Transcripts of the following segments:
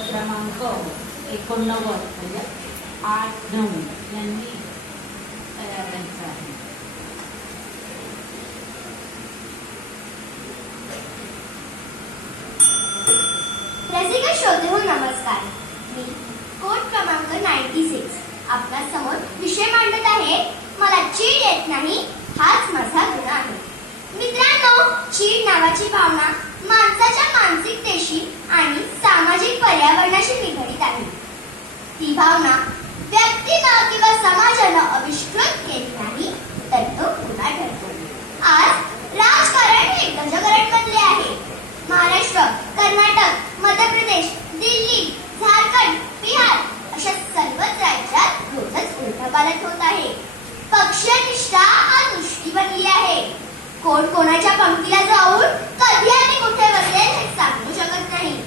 क्रमांक एकोणनव्वद म्हणजे आठ नऊ यांनी तयार व्हायचं आहे. रसिक श्रोते हो नमस्कार. मी कोड क्रमांक नाईन्टी सिक्स आपल्यासमोर विषय मांडत आहे. मला चीड येत नाही हाच माझा गुण आहे. मित्रांनो चीड नावाची भावना माणसाच्या मानसिकतेशी आणि सामाजिक पर्यावरणाशी निगडीत आहे. ती भावना व्यक्तीनं किंवा समाजानं अविष्कृत केली नाही तर तो गुन्हा ठरतो. आज राजकारण हे गजगरट बनले आहे. महाराष्ट्र कर्नाटक मध्य प्रदेश दिल्ली झारखंड बिहार अशा सर्वच राज्यात रोजच उलटपालट होत आहे. पक्षनिष्ठा हा दृष्टी बनली आहे. कोण कोणाच्या पंक्तीला जाऊन कधी आणि कुठे बसेल हे सांगू शकत नाही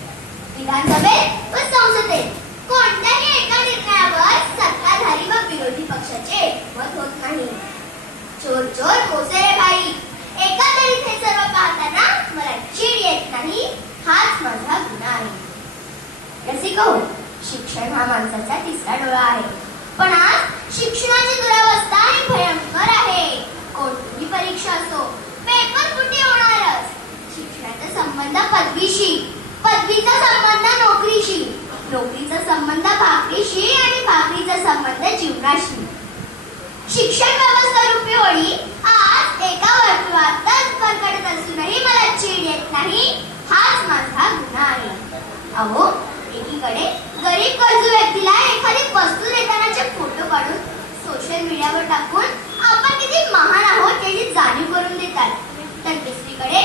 विधानसभेत व संसदेत कोणत्याही एका निर्णयावर सत्ताधारी व विरोधी पक्षाचे एकमत होत नाही चोर चोर मोसे रे भाई एकंदरीत हे सर्व पाहताना मला चीड येत नाही हाच माझा गुन्हा शिकवू शिक्षण हा माणसाचा तिसरा डोळा आहे. पण आज शिक्षणाची दुरावस्था ही भयंकर आहे. कोणतीही परीक्षा असो पेपर फुटी होणारच? शिक्षणाचा संबंध पदवीशी पदवीचा संबंध नोकरीशी नोकरीचा संबंध भाकरीशी आणि भाकरीचा संबंध जीवनाशी. शिक्षण व्यवस्था रूपी ओळी आज एका वर्तुळातच भरकटत असूनही मला चीड येत नाही हाच माझा गुन्हा आहे. अहो एकीकडे गरीब गरजू व्यक्तीला एखादी वस्तू देतानाचे फोटो काढून सोशल मीडियावर टाकून आपण किती महान आहोत याची जाणीव करून देतात. तर दुसरीकडे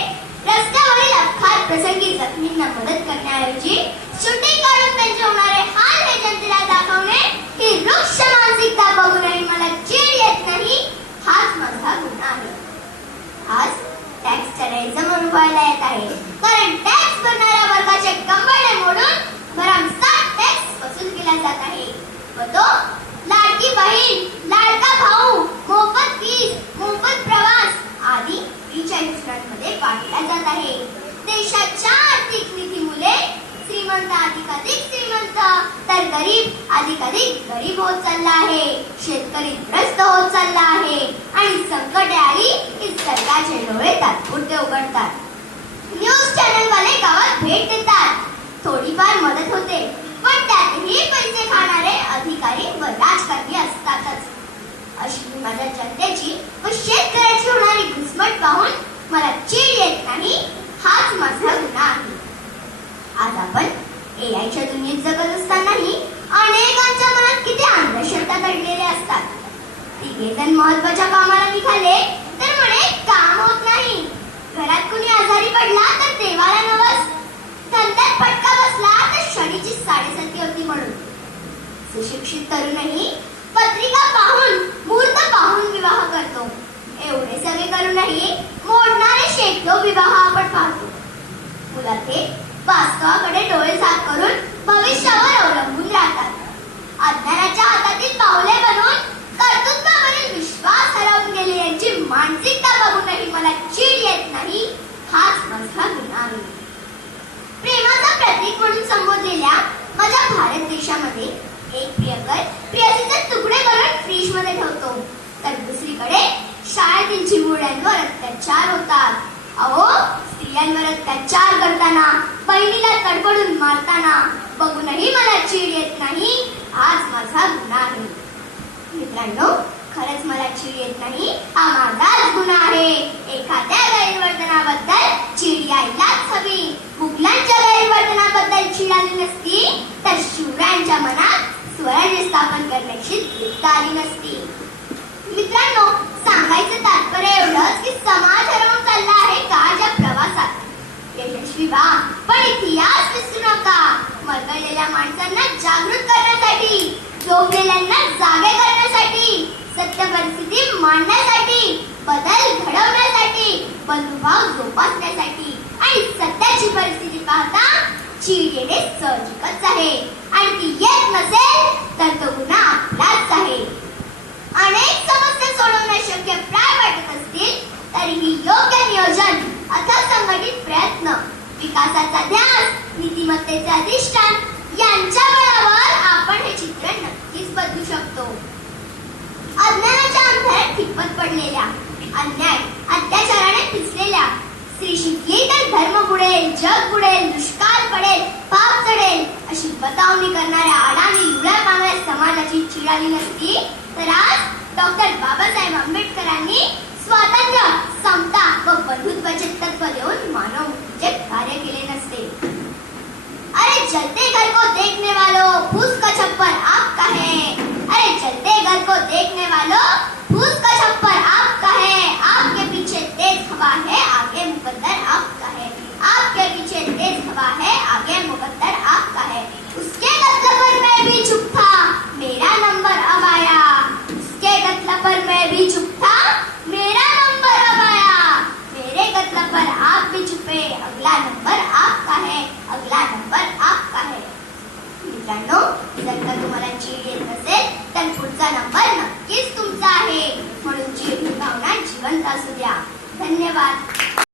रस्त्यावरील अपघात प्रसंगी जखमींना मदत करण्याऐवजी शूटिंग काढून त्यांचे होणारे हाल हे जनतेला दाखवणे ही वृक्ष मानसिकता बघूनही मला चीड येत नाही हाच माझा गुन्हा आहे. आज टॅक्स चढायचं अनुभवायला येत आहे. कारण टॅक्स जात आहे. व तो लाडकी बहीण लाडका भाऊ मोफत फीस मोफत प्रवास आदी बीच्या योजनांमध्ये वाटला जात आहे. देशाच्या आर्थिक नीती मुले श्रीमंत अधिकाधिक श्रीमंत तर गरीब अधिकाधिक गरीब होत चालला आहे. शेतकरी त्रस्त होत चालला आहे. आणि संकटे आली की सरकारचे डोळे तात्पुरते उघडतात. न्यूज चॅनल वाले गावात भेट देतात थोडीफार मदत होते पण त्यातही पैसे खाणारे अधिकारी व राजकारणी असतातच अशी माझ्या व शेतकऱ्याची होणारी घुसमट पाहून मला चीड येत नाही हाच माझा गुन्हा आहे. आज आपण ए आयच्या दुनियेत जगत असतानाही अनेकांच्या मनात किती अंधश्रद्धा घडलेले असतात. तिघे जण महत्त्वाच्या कामाला निघाले तर म्हणे काम होत नाही. घरात कुणी आजारी पडला तर देवाला नवस. धंद्यात फटका बसला तर शनीची साडेसाती होती म्हणून. सुशिक्षित तरुणही पत्रिका पाहून करतो. एवढे सगळे करूनही मोडणारे शेकडो विवाह आपण पाहतो. मुलाचे वास्तवाकडे डोळे साफ करून भविष्यावर अवलंबून राहतात. अज्ञानाच्या हातातील पावले बनून कर्तृत्वावरील विश्वास हरवून गेले यांची मानसिकता बघूनही मला चीड येत नाही हाच माझा गुन्हा आहे. प्रेमाचा प्रतीक म्हणून संबोधलेल्या माझ्या भारत देशामध्ये एक प्रियकर मुलींकडे शाळेतील चिमुरड्यांवर अत्याचार होतात. अहो स्त्रियांवर अत्याचार करताना बहिणीला तडबडून मारताना बघूनही मला चीड येत नाही. आज माझा गुन्हा आहे. मित्रांनो खरंच मला चीड येत नाही. हा माझाच गुन्हा आहे. एखाद्या गैरवर्तनाबद्दल चीड यायलाच हवी. मुघलांच्या गैरवर्तनाबद्दल चीड आली नसती तर शिवरायांच्या मनात स्वराज्य स्थापन करण्याची तृप्त आली नसती. की समाज हरवून चालला आहे काळच्या प्रवासात? यशस्वी व्हा पण इतिहास विसरू नका. मरगळलेल्या माणसांना जागृत करण्यासाठी झोपलेल्यांना जागे करण्यासाठी सत्य परिस्थिती मांडण्यासाठी बदल घडवण्यासाठी बंधुभाव जोपासण्यासाठी आणि सत्याची परिस्थिती पाहता चीड येणे सहजिकच आहे. आणि ती येत नसेल तर तो गुन्हा आपलाच आहे. पडलेल्या अन्याय अत्याचाराने पिचलेल्या स्त्री शिकली तर धर्म बुडेल जग बुडेल दुष्काळ पडेल पाप चढेल अशी बतावणी करणाऱ्या अडाणी युळ्या पांगळ्या समाजाची चिडाली नसती? तर आज डॉक्टर बाबासाहेब आंबेडकरांनी स्वातंत्र्य समता व बंधुत्वाचे तत्व देऊन मानव मुक्तीचे कार्य केले नसते. अरे चलते घर को देखने वालों फूस का छप्पर आपका है. अरे चलते घर को देखने वालों फूस का छप्पर आपका है आपके पीछे तेज हवा है आगे मुकद्दर आपका है आपके पीछे तेज हवा है आगे मुकद्दर आपका है उसके कत्ल पर मैं भी चुप था मेरा नंबर अब आया उसके कत्ल पर मैं भी चुप था मेरा नंबर अब आया मेरे कत्ल पर आप भी चुपे अगला नंबर आपका है अगला नंबर आपका है मित्रांनो जर का तुम्हाला चीड येत नसेल तर पुढचा नंबर नक्कीच तुमचा आहे. म्हणून चीड ही भावना जिवंत असू द्या. धन्यवाद.